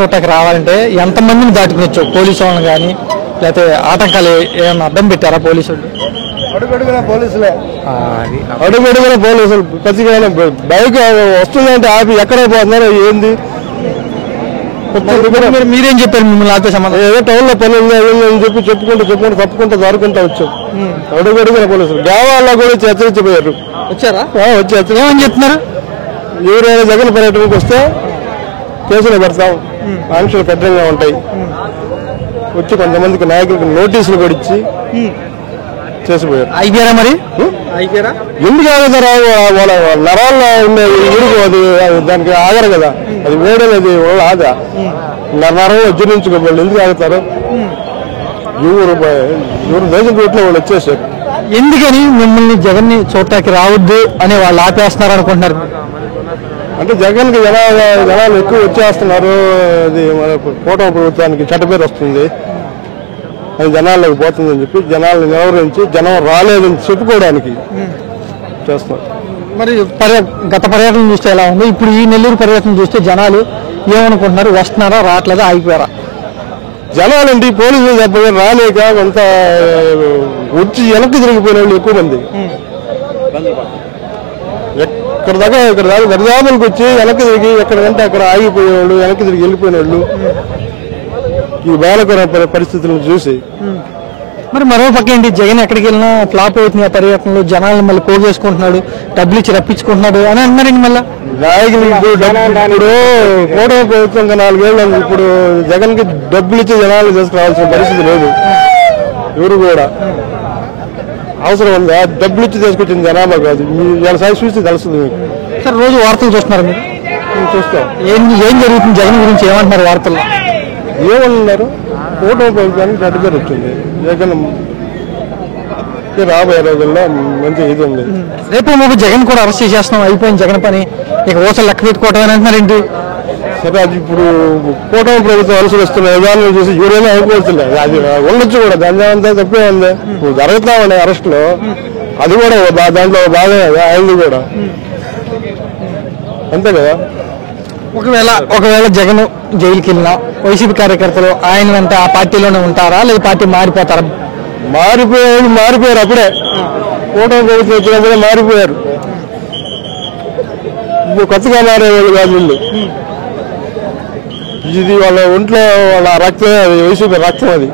చోటకి రావాలంటే ఎంతమందిని దాటుకునొచ్చు పోలీసు వాళ్ళని కానీ లేకపోతే ఆటంకాలు ఏమైనా అడ్డం పెట్టారా పోలీసులు? అడుగడుగున పోలీసులే అడుగడుగున పోలీసులు ఖచ్చితంగా బైక్ వస్తుందంటే ఆపి ఎక్కడ పోతున్నారో ఏంది మీరేం చెప్పారు మిమ్మల్ని ఆపే సంబంధం? ఏదో టౌన్లో పని ఉంది అని చెప్పి చెప్పుకుంటూ తప్పుకుంటూ దారుకుంటూ వచ్చాం. అడుగడుగున పోలీసులు దేవాలయాల్లో కూడా హెచ్చరించిపోయారు. వచ్చారా? వచ్చి ఏమని చెప్తున్నారు? ఎవరైనా జగన్ పర్యటనకు వస్తే కేసులు పెడతాం, ఆంక్షలు కఠినంగా ఉంటాయి. వచ్చి కొంతమందికి నాయకులకు నోటీసులు కూడా ఇచ్చి చేసిపోయారు. అయిపోయారా మరి? ఎందుకు ఆగుతారా? వాళ్ళ నరాల్లో ఉండే ఇరుగు అది దానికి ఆగరు కదా, అది వేడేది ఆదా నరం జీర్ణించుకోవాలి. ఎందుకు ఆగుతారు? ఎవరు దేశం రోడ్లో వాళ్ళు వచ్చేసారు. ఎందుకని మిమ్మల్ని జగన్ ని చూడటానికి రావద్దు అని వాళ్ళు ఆపేస్తున్నారు అనుకుంటున్నారు? అంటే జగన్కి జనాలు ఎక్కువ వచ్చేస్తున్నారు. అది మన కూటమి ప్రభుత్వానికి చెడ్డ పేరు వస్తుంది, అది జనాల్లోకి పోతుందని చెప్పి జనాలను నిలవరించి జనం రాలేదని చెప్పుకోవడానికి చేస్తున్నారు. మరి గత పర్యటన చూస్తే ఎలా ఉంది? ఇప్పుడు ఈ నెల్లూరు పర్యటన చూస్తే జనాలు ఏమనుకుంటున్నారు? వస్తున్నారా, రావట్లేదా, ఆగిపోయారా? జనాలండి పోలీసులు చెప్పగా రాలేక కొంత వచ్చి వెనక్కి తిరిగిపోయిన వాళ్ళు ఎక్కువ మంది. ఇక్కడ దాకా దరిదాపులకు వచ్చి వెనక్కి తిరిగి ఎక్కడికంటే అక్కడ ఆగిపోయేవాళ్ళు, వెనక్కి తిరిగి వెళ్ళిపోయిన వాళ్ళు ఈ బాలకర పరిస్థితులను చూసి. మరి మరో పక్క ఏంటి, జగన్ ఎక్కడికి వెళ్ళినా ఫ్లాప్ అవుతుంది ఆ పర్యటనలో, జనాలను మళ్ళీ పోగేసుకుంటున్నాడు, డబ్బులు ఇచ్చి రప్పించుకుంటున్నాడు అని అంటున్నారండి. మళ్ళీ నాయకులు ఇప్పుడు కూటమి ప్రభుత్వం 4 ఏళ్ళు ఇప్పుడు జగన్ కి డబ్బులు ఇచ్చి జనాలు తీసుకురావాల్సిన పరిస్థితి లేదు. ఎవరు కూడా అవసరం ఉందా? డబ్బులు ఇచ్చి తీసుకొచ్చిన జనాభా కాదు. వీళ్ళ సాయి చూస్తే తెలుస్తుంది మీకు. సార్ రోజు వార్తలు చూస్తున్నారు మీరు? చూస్తాం. ఏం జరుగుతుంది జగన్ గురించి ఏమంటున్నారు వార్తల్లో? ఏమన్నారు? కూటమి ప్రభుత్వానికి చెడ్డ పేరు వచ్చింది. జగన్ రాబోయే రోజుల్లో మంచి ఇది ఉంది. రేపు మాకు జగన్ కూడా అరెస్ట్ చేసేస్తున్నాం, అయిపోయింది జగన్ పని, ఇక ఓసలు లెక్క పెట్టుకోవటం అని అంటున్నారేంటి? సరే, అది ఇప్పుడు కూటమి ప్రభుత్వం అనుసరిస్తున్న విధానం చూసి ఎవరైనా అయిపోతుంది. అది ఉండొచ్చు కూడా, దాని అంతా తప్పే ఉంది. ఇప్పుడు జరుగుతా ఉండే అరెస్టులో అది కూడా దాంట్లో బాగా అయింది కూడా, అంతే కదా. ఒకవేళ జగన్ జైలుకి వెళ్ళినా వైసీపీ కార్యకర్తలు ఆయన వెంట ఆ పార్టీలోనే ఉంటారా, లేదా పార్టీ మారిపోతారా? మారిపోయారు అప్పుడే. కూటమి ప్రభుత్వం వచ్చినప్పుడే మారిపోయారు. ఇప్పుడు కొత్తగా మారేవాళ్ళు కాదు వీళ్ళు. ఇది వాళ్ళ ఒంట్లో వాళ్ళ రక్తం, అది వైసీపీ రక్తం అది.